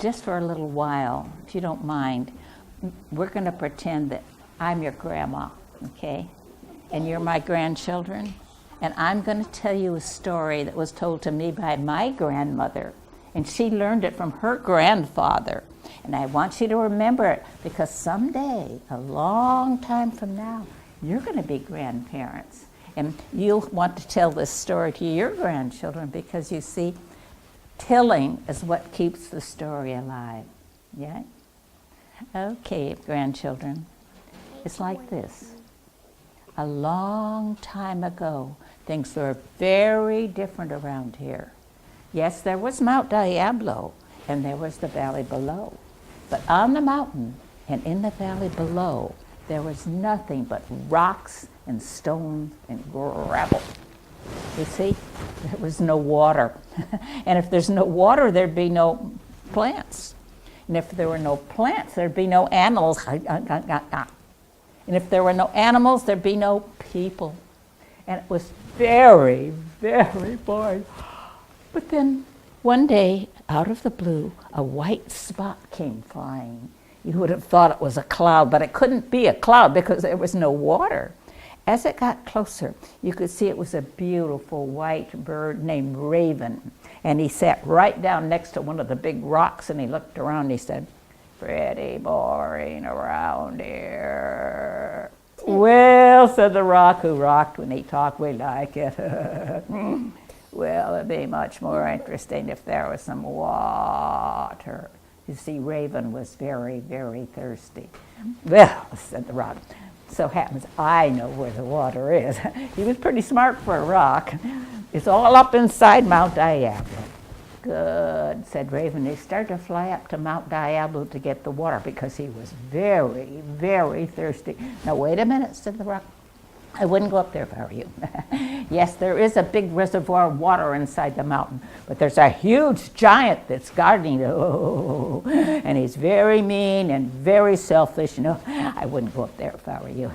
just for a little while, if you don't mind, we're going to pretend that I'm your grandma, okay? And you're my grandchildren. And I'm going to tell you a story that was told to me by my grandmother. And she learned it from her grandfather. And I want you to remember it, because someday, a long time from now, you're going to be grandparents. And you'll want to tell this story to your grandchildren, because you see, telling is what keeps the story alive. Yeah? Okay, grandchildren. It's like this. A long time ago, things were very different around here. Yes, there was Mount Diablo, and there was the valley below. But on the mountain and in the valley below, there was nothing but rocks and stones and gravel. You see, there was no water. And if there's no water, there'd be no plants. And if there were no plants, there'd be no animals. And if there were no animals, there'd be no people. And it was very, very boring. But then one day, out of the blue, a white spot came flying. You would have thought it was a cloud, but it couldn't be a cloud because there was no water. As it got closer, you could see it was a beautiful white bird named Raven. And he sat right down next to one of the big rocks, and he looked around and he said, "Pretty boring around here." "Well," said the rock, who rocked when he talked, "we like it." "Well, it'd be much more interesting if there was some water." You see, Raven was very, very thirsty. "Well," said the rock, "so happens I know where the water is." He was pretty smart for a rock. "It's all up inside Mount Diablo." "Good," said Raven. He started to fly up to Mount Diablo to get the water because he was very, very thirsty. "Now, wait a minute," said the rock. "I wouldn't go up there if I were you." "Yes, there is a big reservoir of water inside the mountain, but there's a huge giant that's guarding it. Oh, and he's very mean and very selfish. No, I wouldn't go up there if I were you."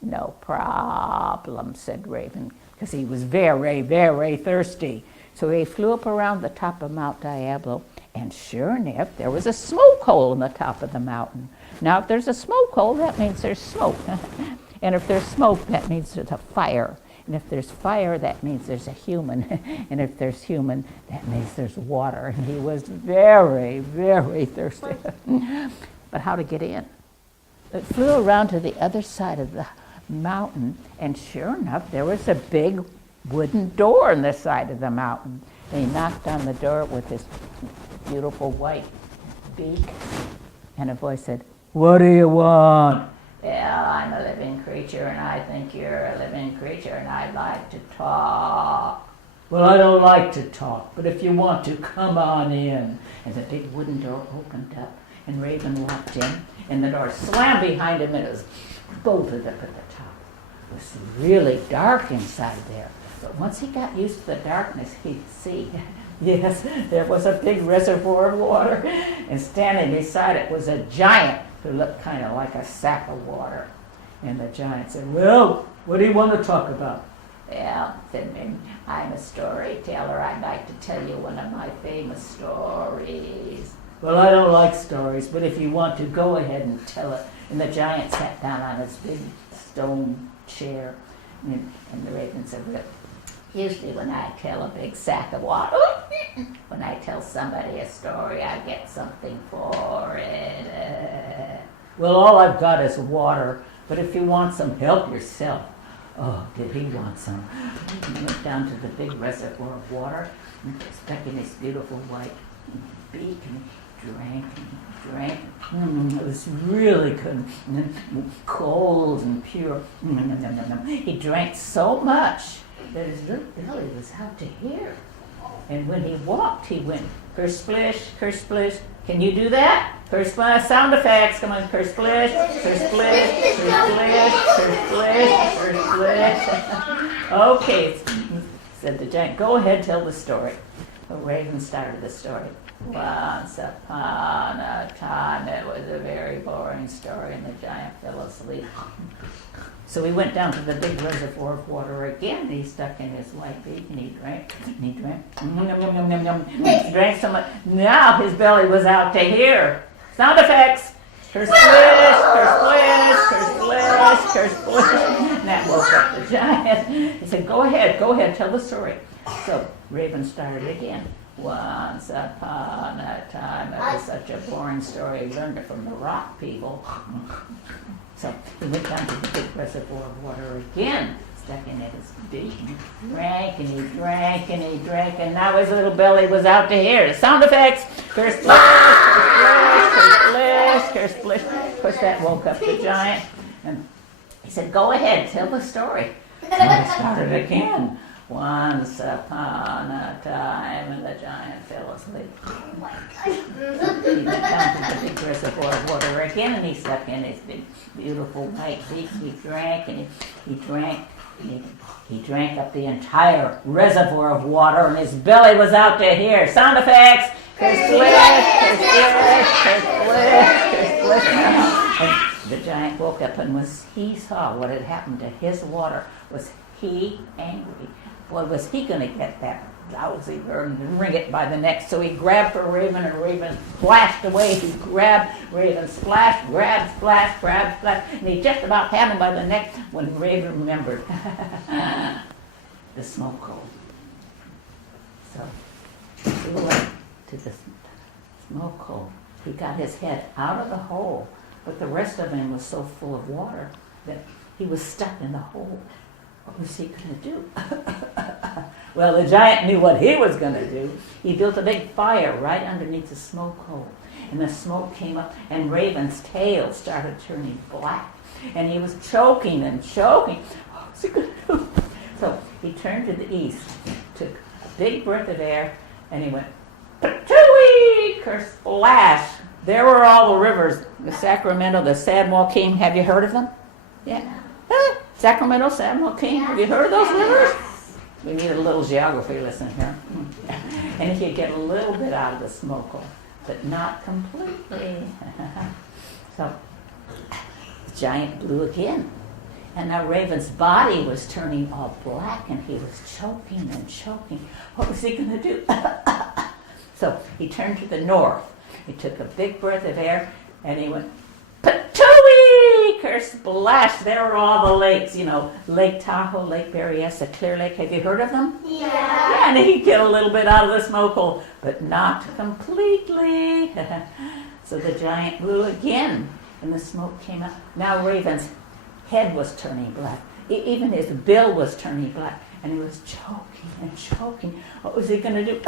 "No problem," said Raven, because he was very, very thirsty. So he flew up around the top of Mount Diablo, and sure enough, there was a smoke hole in the top of the mountain. Now, if there's a smoke hole, that means there's smoke. And if there's smoke, that means there's a fire. And if there's fire, that means there's a human. And if there's human, that means there's water. And he was very, very thirsty. But how to get in? It flew around to the other side of the mountain, and sure enough, there was a big wooden door on the side of the mountain. And he knocked on the door with his beautiful white beak, and a voice said, "What do you want?" "Well, I'm a living creature, and I think you're a living creature, and I'd like to talk." "Well, I don't like to talk, but if you want to, come on in." And the big wooden door opened up, and Raven walked in, and the door slammed behind him, and it was bolted up at the top. It was really dark inside there. But once he got used to the darkness, he'd see. Yes, there was a big reservoir of water, and standing beside it was a giant who looked kind of like a sack of water. And the giant said, "Well, what do you want to talk about?" "Well," said Raven, "I'm a storyteller. I'd like to tell you one of my famous stories." "Well, I don't like stories, but if you want to, go ahead and tell it." And the giant sat down on his big stone chair, and the Raven said, "Well, usually when I tell a big sack of water, when I tell somebody a story, I get something for it." "Well, all I've got is water, but if you want some, help yourself." Oh, did he want some? He went down to the big reservoir of water and stuck in his beautiful white beak and drank and drank. It was really good, cold and pure. He drank so much that his little belly was out to here. And when he walked, he went kersplish, kersplish. Can you do that? Kersplish, sound effects. Come on, kersplish, kersplish, kersplish, kersplish, kersplish. "Okay," said the giant. "Go ahead, tell the story." The Raven started the story. Once upon a time, it was a very boring story, and the giant fell asleep. So he went down to the big reservoir of water again. He stuck in his white beak, and he drank, and he drank. He drank so much. Now his belly was out to here. Sound effects. Kersplish, kersplish, kersplish, kersplish. And that woke up the giant. He said, go ahead, tell the story. So Raven started again. Once upon a time, it was such a boring story. He learned it from the rock people. So he went down to the big reservoir of water again, stuck in his beak, and drank, and he drank, and he drank, and now his little belly was out to here. The sound effects, kersplish, kersplish, kersplish, kersplish. Of course, that woke up the giant, and he said, go ahead, tell the story. So he started again. Once upon a time, and the giant fell asleep. He went down to the big reservoir of water again, and he stuck in his big, beautiful white beak. He drank, and he drank, and he drank up the entire reservoir of water, and his belly was out to here. Sound effects! Kersplish, kersplish, kersplish, kersplish. And the giant woke up, and he saw what had happened to his water. Was he angry? Boy, was he going to get that lousy bird and wring it by the neck. So he grabbed for Raven, and Raven splashed away. He grabbed Raven, splashed, grabbed, splashed, grabbed, splashed. And he just about had him by the neck when Raven remembered the smoke hole. So he went to the smoke hole. He got his head out of the hole, but the rest of him was so full of water that he was stuck in the hole. What was he going to do? Well, the giant knew what he was going to do. He built a big fire right underneath the smoke hole. And the smoke came up, and Raven's tail started turning black. And he was choking and choking. What was he going to do? So he turned to the east, took a big breath of air, and he went, patooey, kersplash. There were all the rivers, the Sacramento, the San Joaquin. Have you heard of them? Yeah. Sacramento, San Joaquin. Have you heard of those rivers? We need a little geography lesson here. And he could get a little bit out of the smoke hole, but not completely. So the giant blew again. And now Raven's body was turning all black, and he was choking and choking. What was he going to do? So he turned to the north. He took a big breath of air, and he went, patooey, kersplash. There were all the lakes, Lake Tahoe, Lake Berryessa, Clear Lake. Have you heard of them? Yeah, and he'd get a little bit out of the smoke hole, but not completely. So the giant blew again, and the smoke came up. Now Raven's head was turning black. Even his bill was turning black, and he was choking and choking. What was he going to do?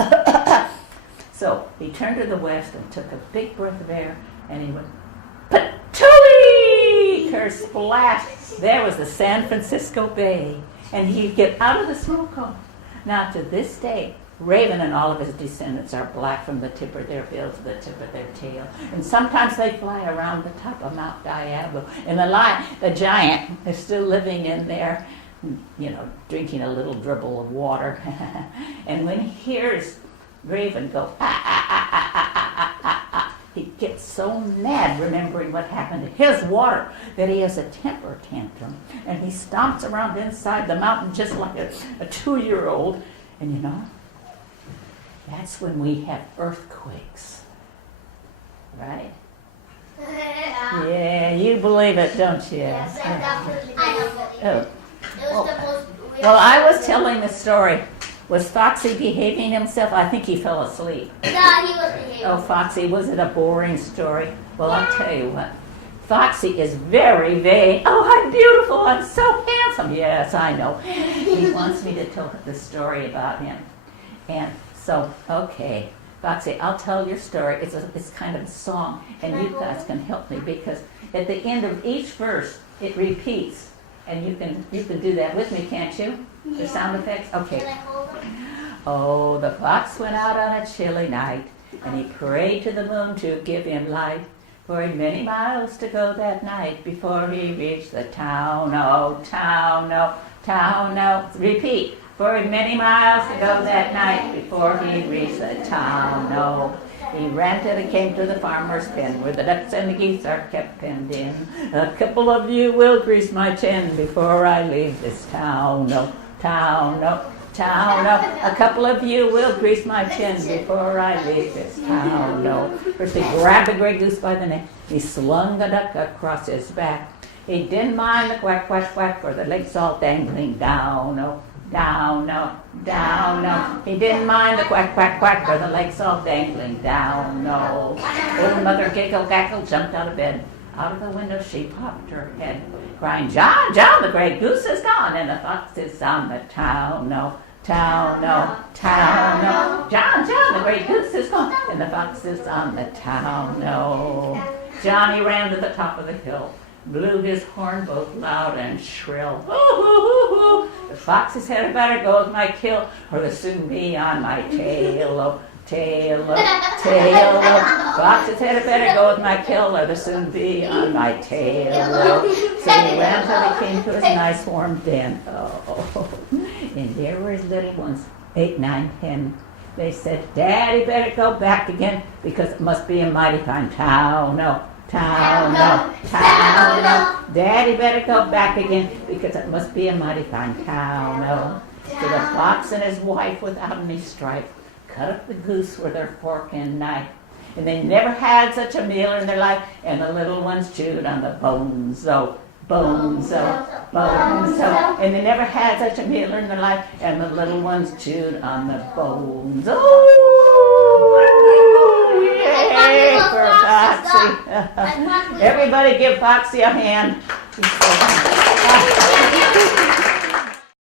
So he turned to the west and took a big breath of air, and he went, patooey, kersplash. There was the San Francisco Bay, and he'd get out of the smoke hole. Now to this day, Raven and all of his descendants are black from the tip of their bill to the tip of their tail. And sometimes they fly around the top of Mount Diablo. And the giant is still living in there, drinking a little dribble of water. And when he hears Raven go, he gets so mad remembering what happened to his water that he has a temper tantrum. And he stomps around inside the mountain just like a 2-year-old. And that's when we have earthquakes, right? Yeah, you believe it, don't you? Yes, I definitely Oh. Well, I was telling the story. Was Foxy behaving himself? I think he fell asleep. Yeah, he was behaving. Oh, Foxy, was it a boring story? Well, I'll tell you what. Foxy is very vain. Oh, I'm beautiful. I'm so handsome. Yes, I know. He wants me to tell the story about him. And so, okay, Foxy, I'll tell your story. It's kind of a song, and you guys can help me because at the end of each verse, it repeats. And you can do that with me, can't you? Yeah. The sound effects? Okay. Can I hold them? Oh, the fox went out on a chilly night, and he prayed to the moon to give him light. For he'd many miles to go that night before he reached the town. Oh, town, oh, town, oh. Repeat. For he'd many miles to go that night before he reached the town. Oh. He ran till he came to the farmer's pen, where the ducks and the geese are kept penned in. A couple of you will grease my chin before I leave this town. No, town, no, town, no. A couple of you will grease my chin before I leave this town. No. First he grabbed the gray goose by the neck. He slung the duck across his back. He didn't mind the quack, quack, quack, for the legs all dangling down. No, down, no, down, no. He didn't mind the quack, quack, quack, for the legs all dangling down. No. Old Mother Giggle Gaggle jumped out of bed. Out of the window she popped her head, crying, John, John, the gray goose is gone, and the fox is on the town. No, town, no, town, no. John, John, the gray goose is gone, and the fox is on the town. No. Johnny ran to the top of the hill, blew his horn both loud and shrill. Hoo, hoo, hoo, hoo. The fox's head better go with my kill, or they'll soon be on my tail. Oh, tail, oh, tail. Oh. Fox's head better go with my kill, or they'll soon be on my tail. Oh. So he ran till he came to his nice warm den. Oh, and there were his little ones, 8, 9, 10. They said, Daddy better go back again, because it must be a mighty fine town. No, town, no, town, no. Daddy better go back again, because it must be a mighty fine town. No. So the fox and his wife, without any strife, cut up the goose with their fork and knife. And they never had such a meal in their life, and the little ones chewed on the bones. Oh, bones, oh, bones, oh. And they never had such a meal in their life, and the little ones chewed on the bones. Oh, yay for Foxy. Everybody give Foxy a hand.